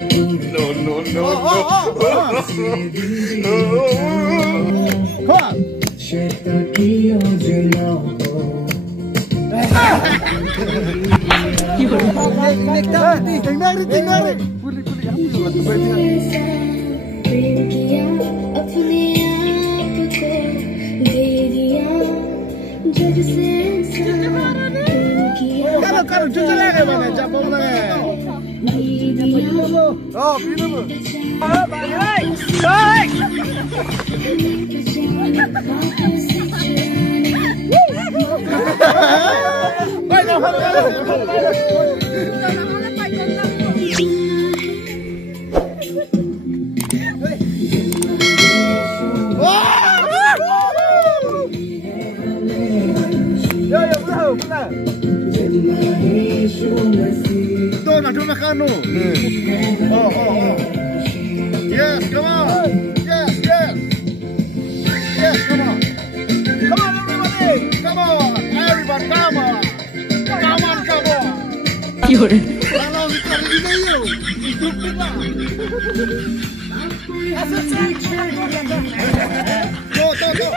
No, no, no, no. Come on. Kalau cuci lagi mana? Capung lagi. Oh, beautiful. Hey, hey. Dona, do makan. Oh. Yes, come on. Yes. Yes, come on. Come on, everybody. Come on. Everybody, come on. Come on. Yun. Kalau kita begini yuk. Stupid lah. Go.